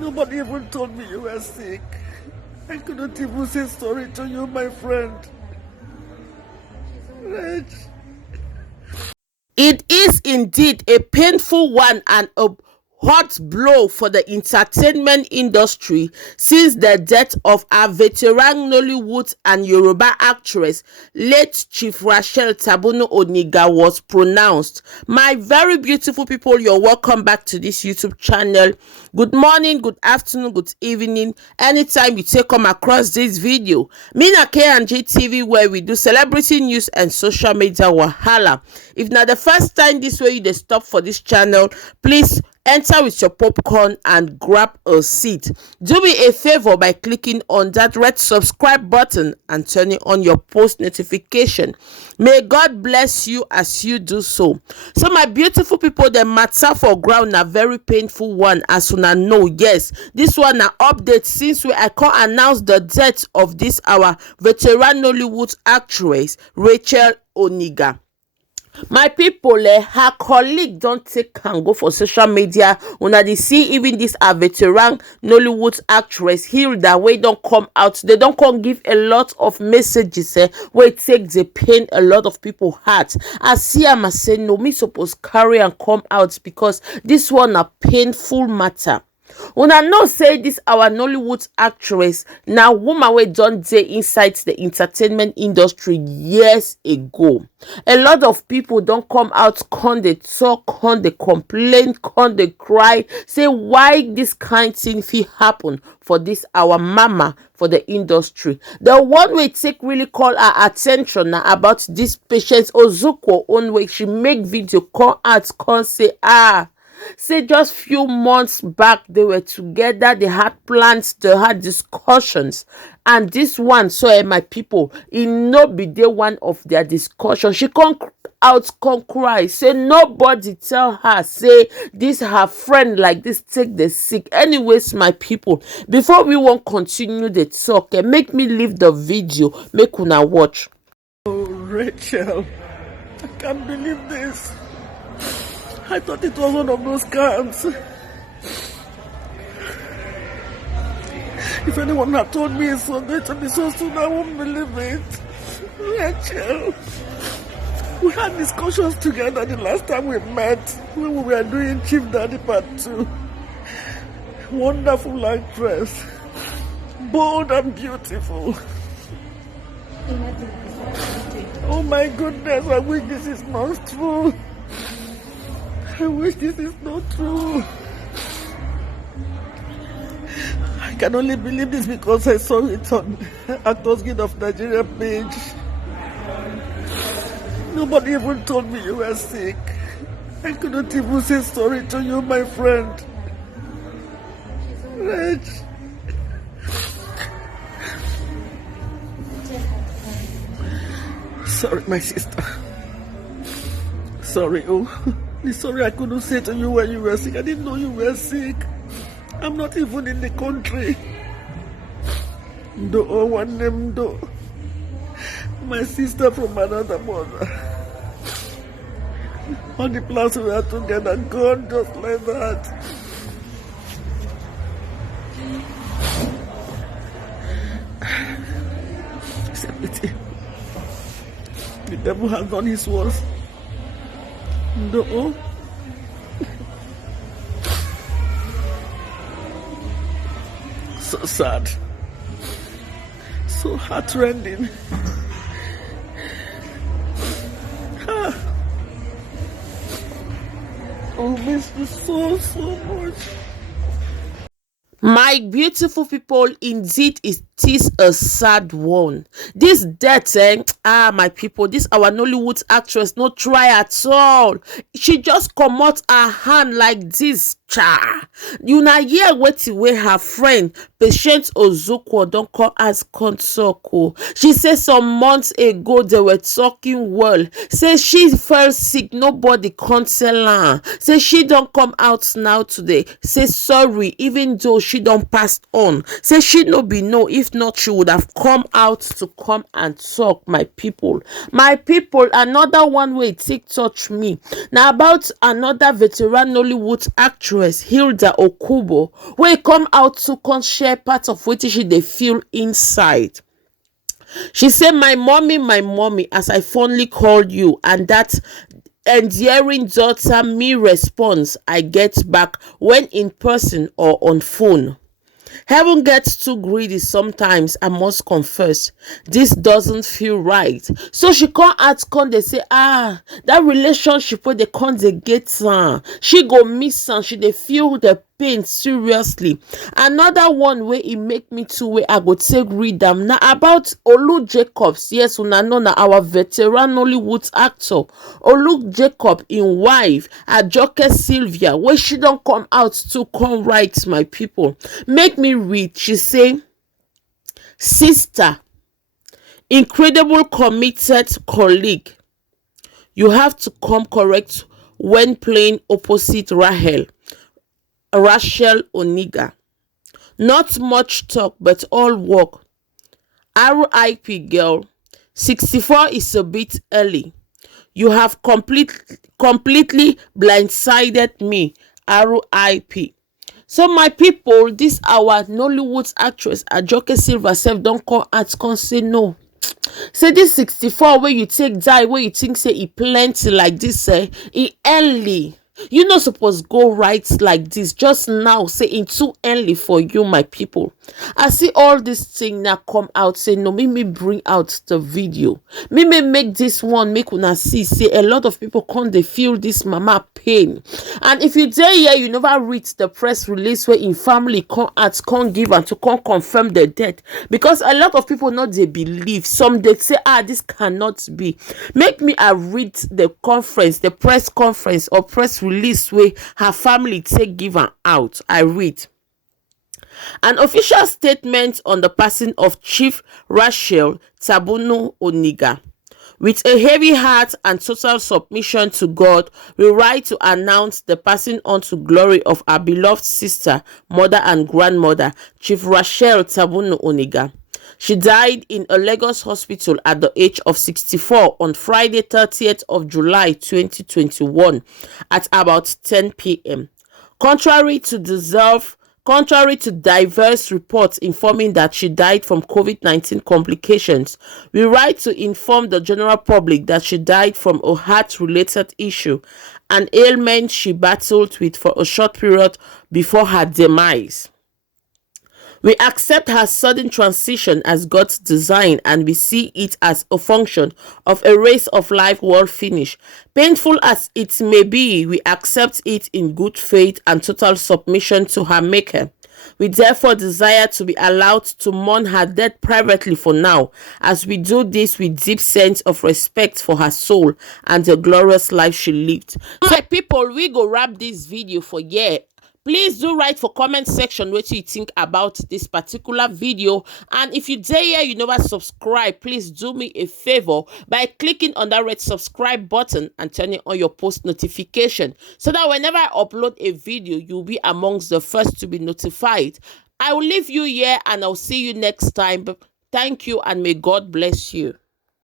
Nobody even told me you were sick. I couldn't even say sorry to you, my friend. Rach. It is indeed a painful one and a hot blow for the entertainment industry since the death of our veteran Nollywood and Yoruba actress, late Chief Rachael Oniga, was pronounced. My very beautiful people, you're welcome back to this YouTube channel. Good morning, good afternoon, good evening, anytime you take come across this video. Me na K&G TV, where we do celebrity news and social media wahala. If not the first time this way you dey stop for this channel, please enter with your popcorn and grab a seat. Do me a favor by clicking on that red subscribe button and turning on your post notification. May God bless you as you do so. So my beautiful people, the matter for ground a very painful one, as una know. Yes, this one na update since I can't announce the death of this our veteran Nollywood actress Rachael Oniga. My people, her colleague don't take can go for social media. Una dey see even this a veteran Nollywood actress Hilda wey don't come out. They don't come give a lot of messages where it take the pain a lot of people heart. I see am as say no, me suppose carry and come out because this one a painful matter. Una know say this our Nollywood actress now woman wey don dey inside the entertainment industry years ago. A lot of people don't come out, con dey talk, con dey complain, con dey cry, say why this kind thing fit happen for this our mama for the industry. The one wey take really call her attention na about this patient Ozokwor own way she make video come out con say say just few months back they were together, they had plans, they had discussions, and this one, so my people, it no be day one of their discussion. She come out, come cry, say nobody tell her, say this her friend like this take the sick. Anyways, my people, before we won't continue the talk, make me leave the video, make una watch. Oh, Rachel, I can't believe this. I thought it was one of those scams. If anyone had told me it's so going to be so soon, I won't believe it. Rachel, we had discussions together the last time we met when we were doing Chief Daddy Part 2. Wonderful actress, bold and beautiful. Oh my goodness, I wish this is not true. I wish this is not true. I can only believe this because I saw it on Actors Guild of Nigeria page. Nobody even told me you were sick. I couldn't even say sorry to you, my friend. Rach. Sorry, my sister. Sorry, sorry I couldn't say to you when you were sick. I didn't know you were sick. I'm not even in the country. One name, my sister from another mother. All the plans we had together gone just like that. It's a pity. The devil has done his worst. No. So sad. So heartrending. Oh, miss you so much. My beautiful people, indeed it is a sad one. This death, my people, this our Nollywood actress no try at all. She just come out her hand like this, cha. You na hear wetin wey her friend patient Ozokwor don come as console. She say some months ago they were talking well. Say she felt sick, nobody console her. Say she don't come out now today. Say sorry, even though she don't pass on. Say she no be know if if not, she would have come out to come and talk. My people, another one way take touch me now about another veteran Nollywood actress Hilda Okubo, wey come out to come share part of what she dey feel inside. She said, my mommy, as I fondly called you, and that endearing daughter me response I get back when in person or on phone. Heaven gets too greedy sometimes, I must confess. This doesn't feel right. So she can't ask, they say, that relationship where they can't get her. She go miss her. She they feel the pain seriously. Another one where it make me too where I go take read them. Now about Olu Jacobs. Yes, una know na our veteran Nollywood actor. Olu Jacob in wife, Ajoke Sylvia, where she don't come out to come right, my people. Make me read. She say, sister, incredible committed colleague, you have to come correct when playing opposite Rachael Oniga. Not much talk but all work. R1P girl, 64 is a bit early. You have completely blindsided me. R1P. So my people, this our Nollywood actress Ajoke Silva self don't come out come say no. Say this 64 where you take die, where you think say it plenty like this, it early. You not supposed go right like this just now. Say it too early for you, my people. I see all this thing now come out. Say no, me bring out the video. Me make this one make una see. Say a lot of people come they feel this mama pain. And if you dare here, you never read the press release where in family come out, come give and to come confirm the death. Because a lot of people not they believe. Some they say this cannot be. Make me read the conference, the press conference or press release where her family take given out. I read. An official statement on the passing of Chief Rachael Oniga. With a heavy heart and total submission to God, we write to announce the passing on to glory of our beloved sister, mother and grandmother, Chief Rachael Oniga. She died in a Lagos hospital at the age of 64 on Friday, 30th of July 2021 at about 10 p.m. Contrary to diverse reports informing that she died from COVID-19 complications, we write to inform the general public that she died from a heart-related issue, an ailment she battled with for a short period before her demise. We accept her sudden transition as God's design, and we see it as a function of a race of life world finish. Painful as it may be, we accept it in good faith and total submission to her maker. We therefore desire to be allowed to mourn her death privately for now, as we do this with deep sense of respect for her soul and the glorious life she lived. My people, we go wrap this video for here. Please do write for comment section what you think about this particular video, and if you dare here you never subscribe, please do me a favor by clicking on that red subscribe button and turning on your post notification so that whenever I upload a video you'll be amongst the first to be notified. I will leave you here and I'll see you next time. Thank you and may God bless you.